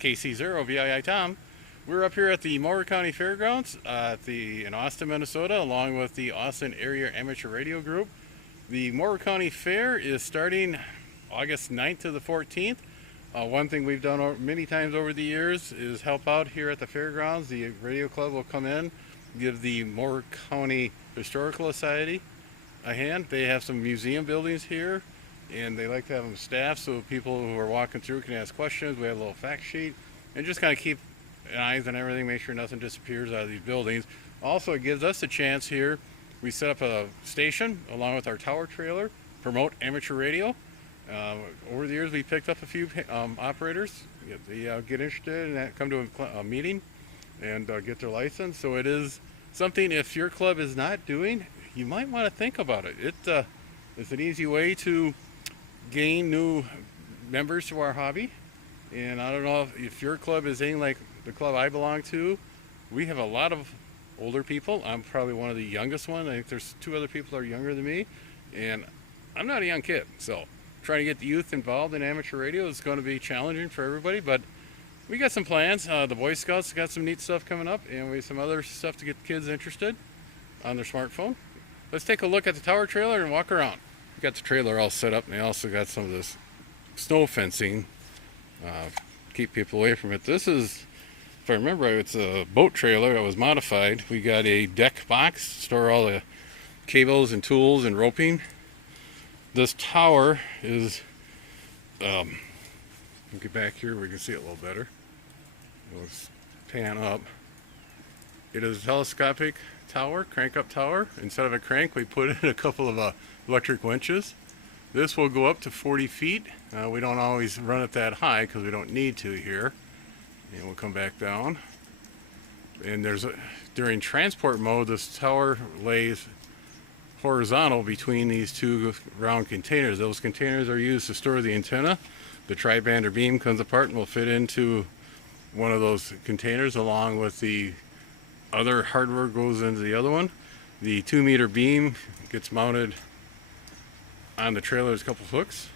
KC0VII Tom. We're up here at the Mower County Fairgrounds in Austin, Minnesota, along with the Austin Area Amateur Radio Group. The Mower County Fair is starting August 9th to the 14th. One thing we've done many times over the years is help out here at the fairgrounds. The radio club will come in, give the Mower County Historical Society a hand. They have some museum buildings here, and they like to have them staffed so people who are walking through can ask questions. We have a little fact sheet and just kind of keep eyes on everything, make sure nothing disappears out of these buildings. Also, it gives us a chance here. We set up a station along with our tower trailer, promote amateur radio. Over the years, we picked up a few operators. They get interested and come to a meeting and get their license. So it is something, if your club is not doing, you might want to think about it. It's an easy way to gain new members to our hobby. And I don't know if your club is anything like the club I belong to. We have a lot of older people. I'm probably one of the youngest ones. I think there's two other people that are younger than me. And I'm not a young kid. So trying to get the youth involved in amateur radio is going to be challenging for everybody. But we got some plans. The Boy Scouts got some neat stuff coming up. And we have some other stuff to get kids interested on their smartphone. Let's take a look at the tower trailer and walk around. We got the trailer all set up, and they also got some of this snow fencing. Keep people away from it. This is, if I remember, it's a boat trailer that was modified. We got a deck box, store all the cables and tools and roping. This tower is, get back here, we can see it a little better. Let's pan up. It is a telescopic tower, crank up tower. Instead of a crank, we put in a couple of electric winches. This will go up to 40 feet. We don't always run it that high because we don't need to here. And we'll come back down. And during transport mode, this tower lays horizontal between these two round containers. Those containers are used to store the antenna. The tri-band or beam comes apart and will fit into one of those containers along with the other hardware goes into the other one. The 2-meter beam gets mounted on the trailer. There's a couple hooks.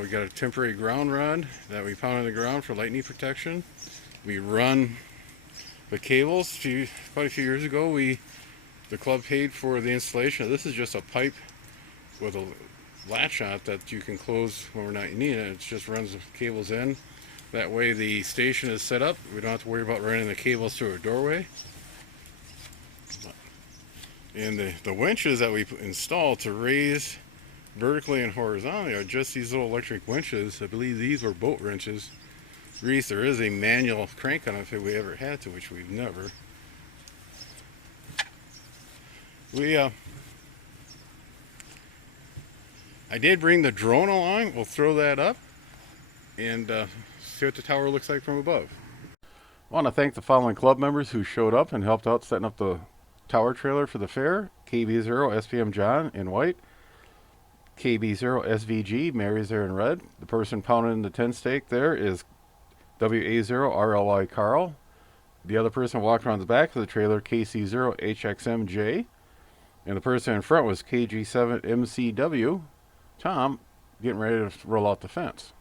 We got a temporary ground rod that we pound on the ground for lightning protection. We run the cables. Quite a few years ago, the club paid for the installation. This is just a pipe with a latch on it that you can close when we're not needing it. It just runs the cables in. That way the station is set up. We don't have to worry about running the cables through a doorway. And the winches that we installed to raise vertically and horizontally are just these little electric winches. I believe these were boat wrenches. Reese, there is a manual crank on it if we ever had to, which we've never. I did bring the drone along. We'll throw that up and see what the tower looks like from above. I want to thank the following club members who showed up and helped out setting up the tower trailer for the fair. KB0 SPM John in white. KB0 SVG, Mary's there in red. The person pounding the 10 stake there is WA0 RLI Carl. The other person walked around the back of the trailer, KC0 HXMJ. And the person in front was KG7 MCW, Tom, getting ready to roll out the fence.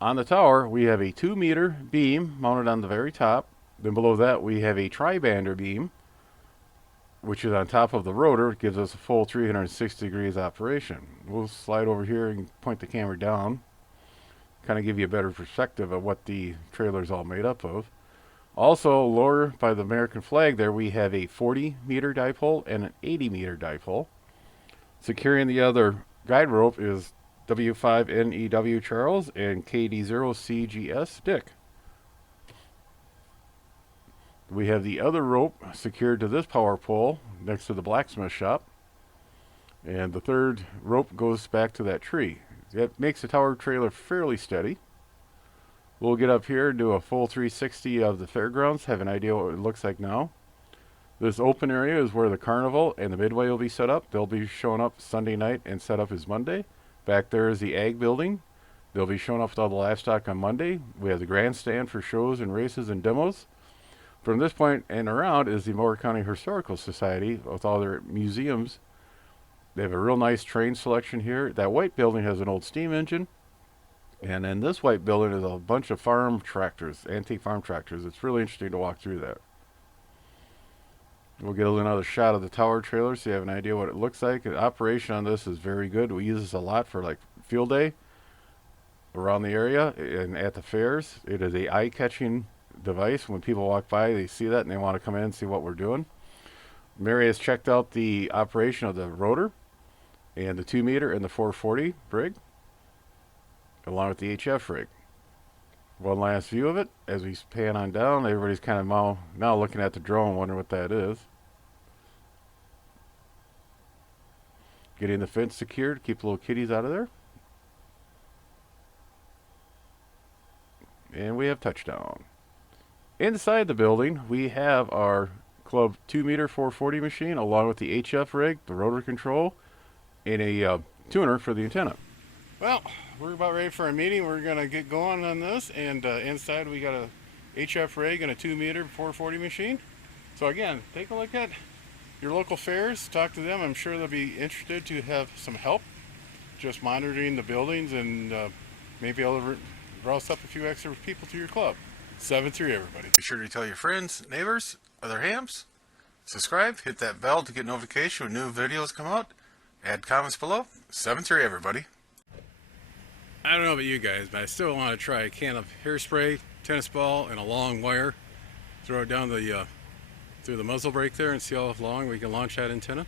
On the tower, we have a 2-meter beam mounted on the very top. Then below that, we have a tri-bander beam, which is on top of the rotor. It gives us a full 360 degrees operation. We'll slide over here and point the camera down, kind of give you a better perspective of what the trailer is all made up of. Also, lower by the American flag there, we have a 40-meter dipole and an 80-meter dipole. Securing the other guide rope is W5NEW Charles and KD0CGS Dick. We have the other rope secured to this power pole next to the blacksmith shop. And the third rope goes back to that tree. That makes the tower trailer fairly steady. We'll get up here and do a full 360 of the fairgrounds, have an idea what it looks like now. This open area is where the carnival and the midway will be set up. They'll be showing up Sunday night and set up as Monday. Back there is the ag building. They'll be showing up with all the livestock on Monday. We have the grandstand for shows and races and demos. From this point and around is the Mower County Historical Society with all their museums. They have a real nice train selection here. That white building has an old steam engine. And then this white building is a bunch of farm tractors, antique farm tractors. It's really interesting to walk through that. We'll get another shot of the tower trailer so you have an idea what it looks like. The operation on this is very good. We use this a lot for like field day around the area and at the fairs. It is a eye-catching device. When people walk by, they see that and they want to come in and see what we're doing. Mary has checked out the operation of the rotor and the 2 meter and the 440 rig, along with the HF rig. One last view of it as we pan on down. Everybody's kind of now looking at the drone, wondering what that is. Getting the fence secured, keep the little kitties out of there. And we have touchdown. Inside the building, we have our Club 2 meter 440 machine, along with the HF rig, the rotor control, and a tuner for the antenna. Well, we're about ready for our meeting. We're going to get going on this, and inside we got a HF rig and a 2 meter 440 machine. So again, take a look at your local fairs, talk to them. I'm sure they'll be interested to have some help just monitoring the buildings and maybe able to rouse up a few extra people to your club. 7-3 everybody. Be sure to tell your friends, neighbors, other hams. Subscribe, hit that bell to get notification when new videos come out. Add comments below. 7-3 everybody. I don't know about you guys, but I still want to try a can of hairspray, tennis ball, and a long wire. Throw it down the through the muzzle brake there and see how long we can launch that antenna.